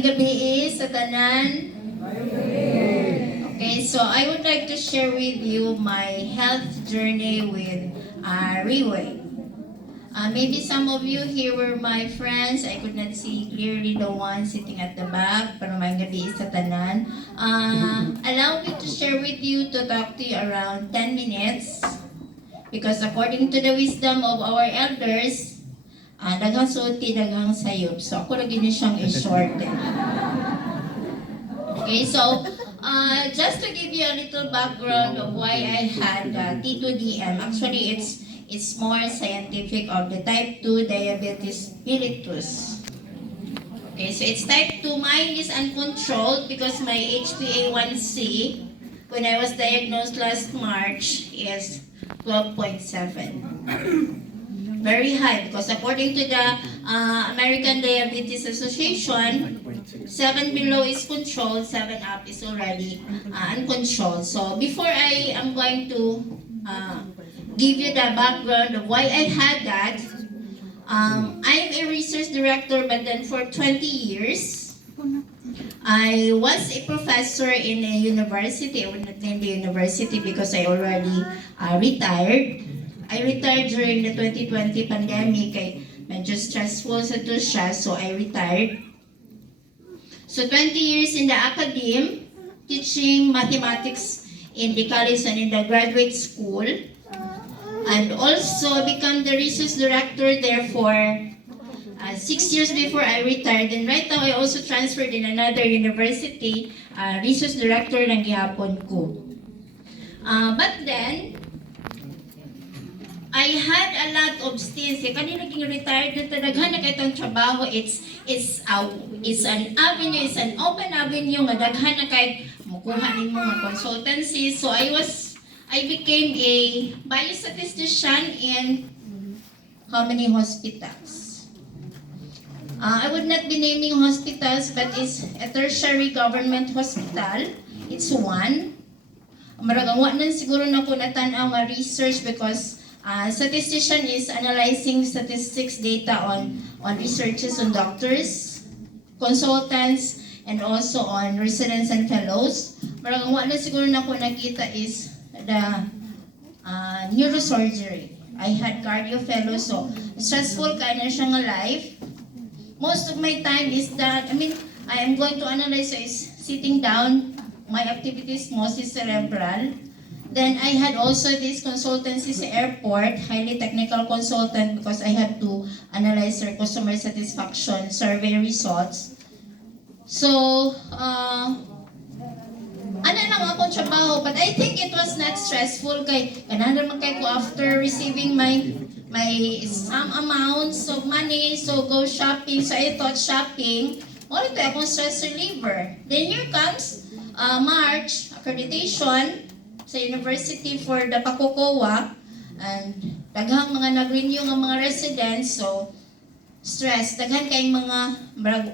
Maayong gabi sa tanan. Okay, so I would like to share with you my health journey with Riway. Maybe some of you here were my friends. I could not see clearly the one sitting at the back, pero maayong gabi sa tanan. Allow me to share with you, to talk to you around 10 minutes. Because according to the wisdom of our elders, daghang sulti, daghang sayop. So ako lagi niyo siyang i-shorten. Okay, so just to give you a little background of why I had T2DM. Actually, it's more scientific of the type 2 diabetes mellitus. Okay, so it's type 2. Mine is uncontrolled because my HbA1c, when I was diagnosed last March, is 12.7. Very high because according to the American Diabetes Association, 7 below is controlled, 7 up is already uncontrolled. So before I am going to give you the background of why I had that, I'm a research director, but then for 20 years, I was a professor in a university. I would not name the university because I already retired. I retired during the 2020 pandemic. Medyo stressful sa to siya, so I retired. So 20 years in the academe, teaching mathematics in the college and in the graduate school. And also become the research director there for 6 years before I retired. And right now, I also transferred in another university, research director ng gihapon ko. But then, I had a lot of stints. Kanina naging retired na daghan na itong trabaho. It's an avenue, it's an open avenue nga daghan na kahit mukuha ng mga consultancy. So I became a biostatistician in how many hospitals? I would not be naming hospitals, but it's a tertiary government hospital. It's one. Maragawa na siguro na ko natanaw nga research because statistician is analyzing statistics data on researches on doctors, consultants, and also on residents and fellows. Pero ang wala siguro na ko nakita is the neurosurgery. I had cardio fellows, so stressful kind na siya nga life. Most of my time is that, I am going to analyze is sitting down, my activities mostly cerebral. Then I had also this consultancy sa airport, highly technical consultant because I had to analyze their customer satisfaction survey results. So, ano lang akong trabaho, but I think it was not stressful kay kanana man kay ko after receiving my some amounts of money, so go shopping. So I thought shopping, wala ito akong stress reliever. Then here comes March, accreditation sa university for the Pakukowa, and daghang mga nag-renew ng mga residents, so stress. Daghan kayong mga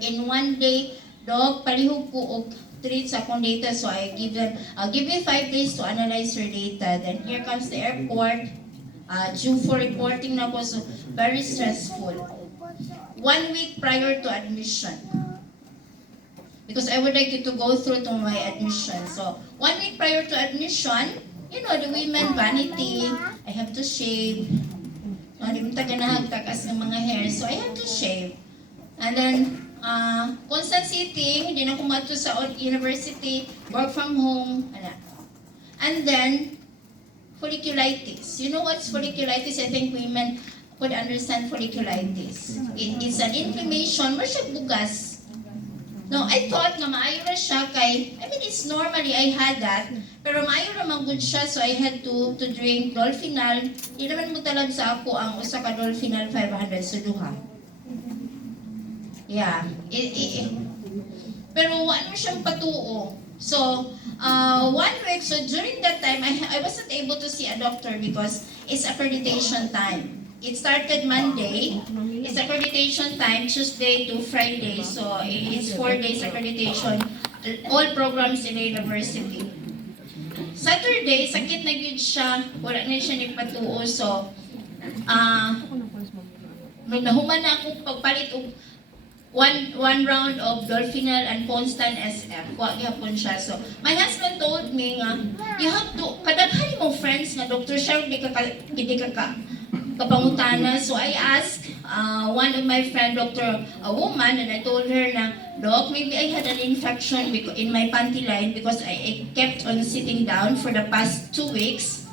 in one day, dog, palihog ko og treat sa akong data, so I'll give you 5 days to analyze your data. Then here comes the airport, due for reporting na po, so very stressful. 1 week prior to admission. Because I would like you to go through to my admission. So, 1 week prior to admission, you know, the women vanity, I have to shave. No, di mo taganahag takas ng mga hair, so I have to shave. And then, constant sitting, hindi na kumato sa university, work from home, and then, folliculitis. You know what's folliculitis? I think women would understand folliculitis. It's an inflammation, masya bugas. No, I thought nga maayo na siya kay, it's normally I had that, pero maayo naman good siya, so I had to drink Dolphinal. Hindi naman mo talag sa ako ang usa ka Dolphinal 500 sa duha. Yeah. Pero ano siyang patuo. So, 1 week, so during that time, I wasn't able to see a doctor because it's accreditation time. It started Monday. It's accreditation time, Tuesday to Friday. So, it's 4 days accreditation. All programs in the university. Saturday, sakit na yun siya. Wala na siya nagpatuo. So, nahuman na akong pagpalit one round of Dolphinal and Constant SF. Kuha gyapon siya. So, my husband told me nga, you have to, kadaghan mo friends nga, Dr. Sharp, di ka kapangutana. So, I asked one of my friend, Dr. a woman, and I told her na, Doc, maybe I had an infection in my panty line because I kept on sitting down for the past 2 weeks.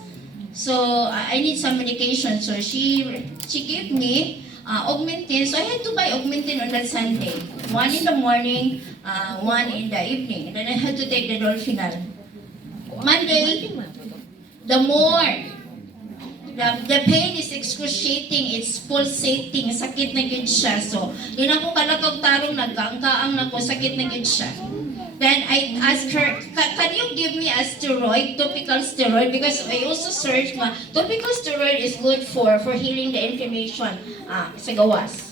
So, I need some medication. So, she gave me Augmentin. So I had to buy Augmentin on that Sunday. 1 in the morning, 1 in the evening. And then I had to take the Dolphinal. Monday, the more, the pain is excruciating, it's pulsating, sakit na yun siya. So, yun ako kalakaw tarong, nagkaang-kaang na ko, sakit na yun siya. Then I asked her, can you give me a steroid, topical steroid? Because I also searched nga, topical steroid is good for healing the inflammation sa gawas.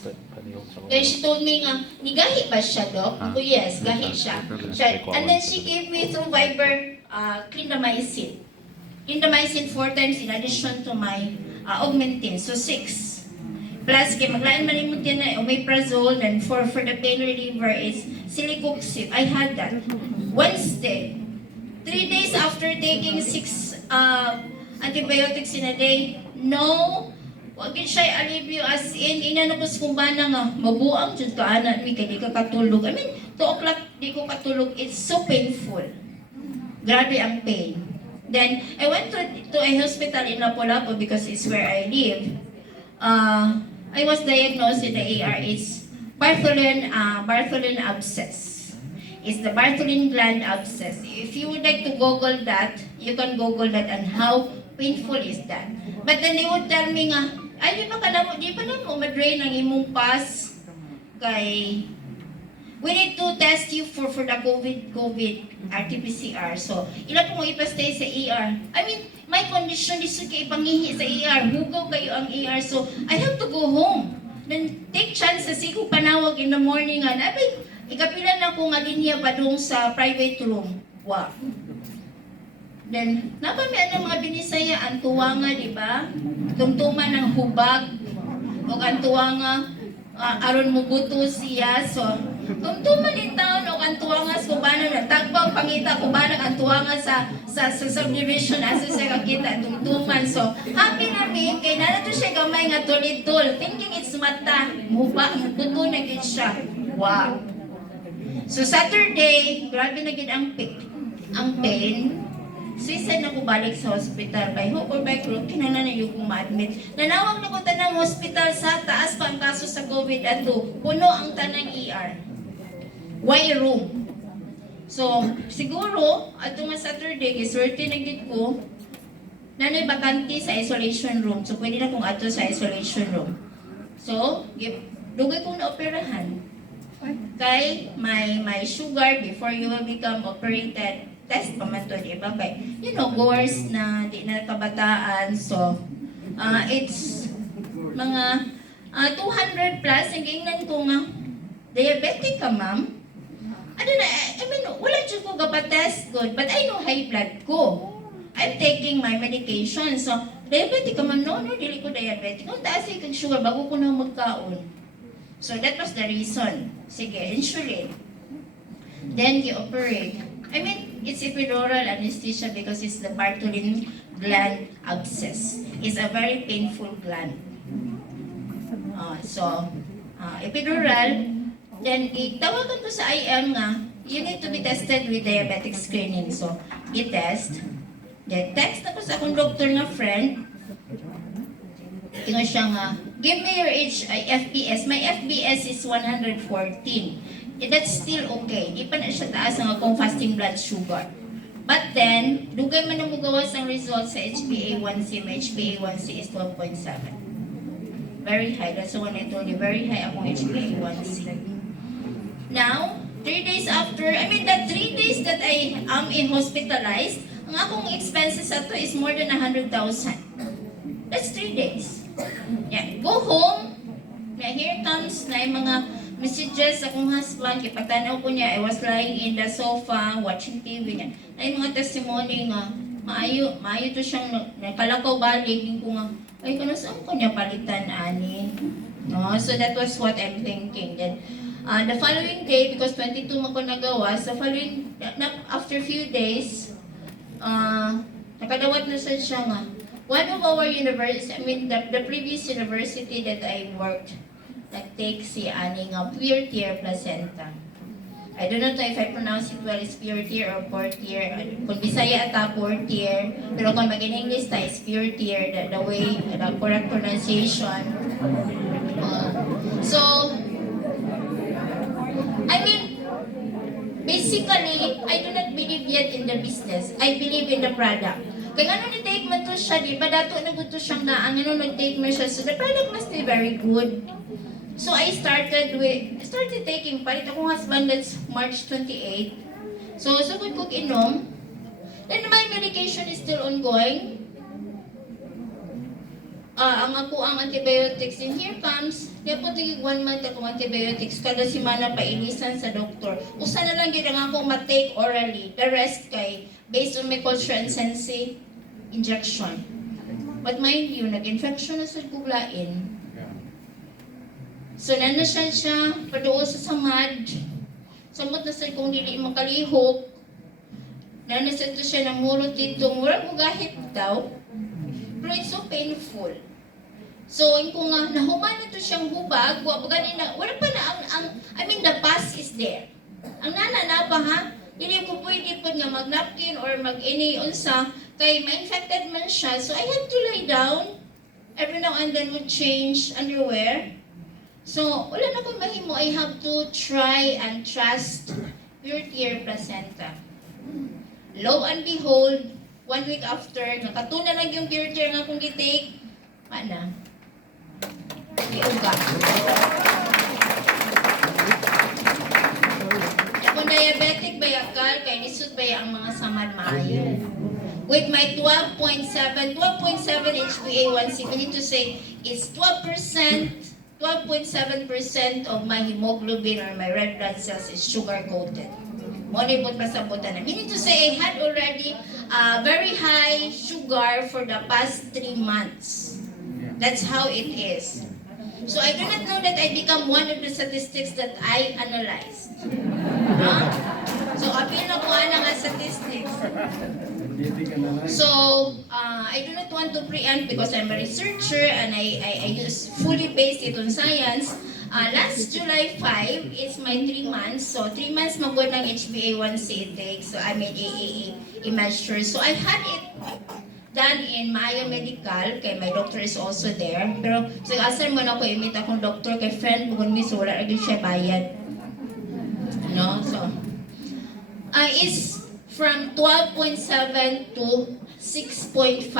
Then she told me nga, ni gahi ba siya, Doc? Oh yes, gahi siya. And then she gave me through Viber clindamycin. Clindamycin 4 times in addition to my Augmentin, so 6. Plus, kay maglaan malimut yan na omeprazole, and for the pain reliever is silicoxib. I had that. Wednesday, 3 days after taking 6 antibiotics in a day, no, wag siya alivio as in, inanapos kong ba na nga, mabuang dyan ka, anak, kaya di ka katulog. I mean, 2 o'clock di ko katulog, it's so painful. Grabe ang pain. Then, I went to a hospital in Lapu-Lapu because it's where I live. I was diagnosed with the AR. It's Bartholin abscess. It's the Bartholin gland abscess. If you would like to Google that, you can Google that and how painful is that. But then they would tell me nga, ay di pa na mo ma-drain ang imong pus kay we need to test you for the COVID RT-PCR. So, ilan po mo ipastay sa ER? I mean, my condition is kay ipangihi sa ER. Hugaw kayo ang ER. So, I have to go home. Then, take chances. Kung panawag in the morning, abay, ikapilan na ko nga linya pa doon sa private room. Wow. Then, napamian ng mga binisaya, ang tuwanga, di ba? Tumtuman ng hubag. O ang tuwanga, aron mo buto siya. So, tumtuman in town o ang tuwangas kung paano nagtagpang pangita kung paano ang tuwangas sa subdivision asa siya kakita tumtuman. So, happy na mi kay nanato siya gamay nga tulid-tul. Thinking it's mata, muba, buto na gid siya. Wow. So, Saturday, grabe na gid ang pain. Suicide na ko balik sa hospital. By hook or by crook, kinala na yung ma-admit. Nanawag na ko tanang hospital sa taas pa ang kaso sa COVID at puno ang tanang ER. Why room? So, siguro, ato nga Saturday, kiswerte na gid ko, nanay bakante sa isolation room. So, pwede na kong ato sa isolation room. So, dugay kong na-operahan. Kay my sugar before you will become operated, test pa man to, di ba? Kay, gores na di na kabataan. So, it's mga 200 plus. Ang gingnan ko nga, diabetic ka, ma'am? Ano na, I mean, wala dyan ko test good, but I know high blood ko. I'm taking my medication. So, diabetic ka, ma'am? No, dili ko diabetic. Kung taas kang sugar, bago ko na magkaon. So, that was the reason. Sige, insulin. Then, you-operate. I mean, it's epidural anesthesia because it's the Bartholin gland abscess. It's a very painful gland. Epidural, then tawagan ko sa IM nga, you need to be tested with diabetic screening. So, i-test. Then, text ako sa akong doctor nga friend. Tingnan siya nga, give me your FBS. My FBS is 114. That's still okay. Di pa na siya taas ang akong fasting blood sugar. But then, dugay man na mugawas ang results sa HbA1c. My HbA1c is 12.7. Very high. That's the one I told you. Very high akong HbA1c. Now, 3 days after, the 3 days that I am hospitalized, ang akong expenses ato is more than 100,000. That's 3 days. Yeah. Go home. Yeah, here comes na yung mga messages sa akong husband, kipatanaw ko niya, I was lying in the sofa, watching TV niya. Ay mga testimony nga, maayo to siyang nakalakaw balik, yung ko nga, ay kung saan ko niya palitan, ani? No? So that was what I'm thinking. Then, The following day, because 22 man ko nagawa, sa following, after few days, nakadawat na siya nga. One of our university, the previous university that I worked, nag-take si ani nga Purtier Placenta. I don't know if I pronounce it well, it's Purtier or Purtier. Kung Bisaya ata Purtier, pero kung mag-in-English ta is Purtier, the way, the correct pronunciation. So, basically, I do not believe yet in the business. I believe in the product. Kaya ano ni-take man to siya, di ba? Dato na gusto siyang naang, ano nag-take man siya. So the product must be very good. So I started taking, palit akong husband, that's March 28. So good ko inom. Then my medication is still ongoing. Ang antibiotics, and here comes, dapat tigig 1 month akong antibiotics, kada simana pa inisan sa doktor. Usa na lang yun ang akong matake orally, the rest kay, based on my culture and sensei, injection. But mind you, nag-infection na sa kuglain. So nanasyan siya, padoon sa samad, samot na sa kung dili makalihok, nanasyan to siya ng murot dito, murag mo gahit daw, pero it's so painful. So, kung nahuman na to siyang hubag, wala pa na the pus is there. Ang nana pa ha, hindi ko pwede po nga mag-napkin or mag-ini unsa, kay ma-infected man siya, so I had to lie down. Every now and then would change underwear. So, wala na akong mahimo, I have to try and trust Purtier Placenta. Lo and behold, 1 week after, nakatuna lang yung Purtier nga kung gitake, mana? Iuga. Kung diabetic ba yakal, kay nisud ba ang mga samad maayo. With my 12.7 HbA1c, we need to say it's 12.7% of my hemoglobin or my red blood cells is sugar-coated. Monibot pa sa buta na. Meaning to say, I had already very high sugar for the past 3 months. That's how it is. So I do not know that I become one of the statistics that I analyzed. So appeal na po nga statistics. So I do not want to preempt because I'm a researcher and I use fully based it on science. Last July 5 is my 3 months. So 3 months magod ng HbA1c take. So I made a measure. So I had it done in Maya Medical, kay my doctor is also there. Pero so asar mo na ko imit akong doctor kay friend mo ni so wala gyud siya bayad. No? So is from 12.7 to 6.584.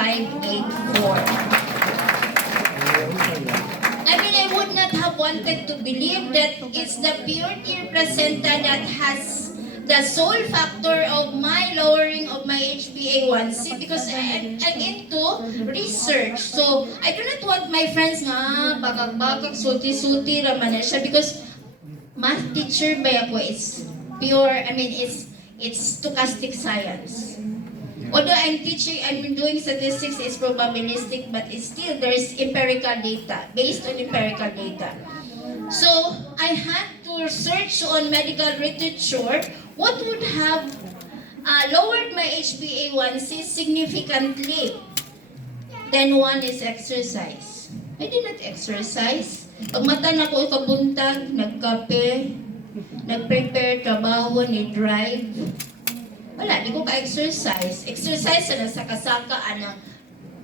I would not have wanted to believe that it's the Purtier Placenta that has the sole factor of my lowering of my HbA1c because I'm into research. So, I do not want my friends nga bakak-bakak, sulti-sulti raman na siya because math teacher ba ako is pure, it's stochastic science. Although I'm doing statistics, it's probabilistic, but it's still, there's empirical data, based on empirical data. So, I had to search on medical literature what would have lowered my HbA1c significantly. Then one is exercise. I did not exercise. Pag mata na ko ikabuntag, nagkape, nag-prepare, trabaho, ni-drive. Wala, di ko ka-exercise. Exercise na sa kasaka,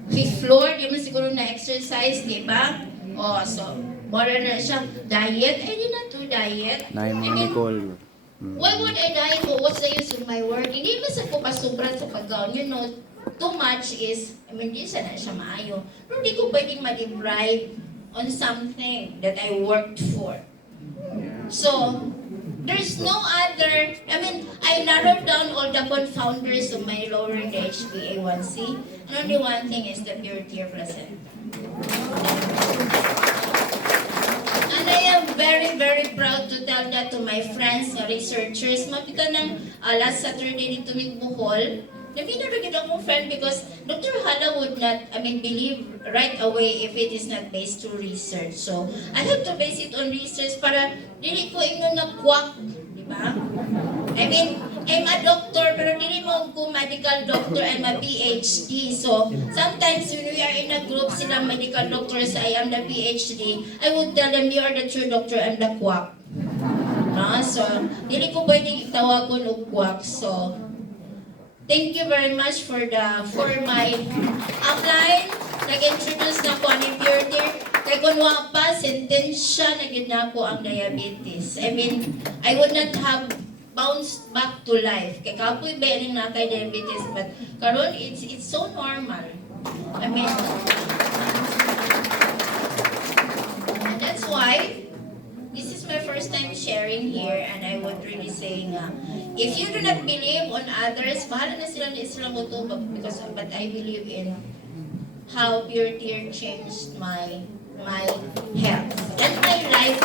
fifth floor, di mo siguro na-exercise, di ba? Oh, so, more na siya. Diet? I did not do diet. Why would I diet? What's the use of my work? Hindi ba sa ko pasubran sa pag-gown? You know, too much is, di sana siya maayo. Pero di ko pwedeng ma-deprive on something that I worked for. So, there's no other, I narrowed down all the confounders of my lowering the HbA1c, and only one thing is the Purtier Placenta. And I am very, very proud to tell that to my friends, researchers. Mapita ng last Saturday dito may Bohol, Nabina rin akong friend because Dr. Jala would not, believe right away if it is not based to research. So, I have to base it on research para dili ko ingon na quack, di ba? I'm a doctor, pero dili mo ko medical doctor, I'm a PhD. So, sometimes when we are in a group, silang medical doctors, I am the PhD, I would tell them, you are the true doctor, I'm the quack. No? So, dili ko pwede tawagon og quack. So, thank you very much for my upline. Nag-introduce na ko ni Purtier. Kaya kung wala pa, sentensya na gid na ko ang diabetes. I would not have bounced back to life. Kaya kapoy ba yan na kay diabetes, but karon it's so normal. And that's why this is my first time sharing here, and I would really say if you do not believe on others, bahala na sila mo to, but I believe in how Purtier changed my health and my life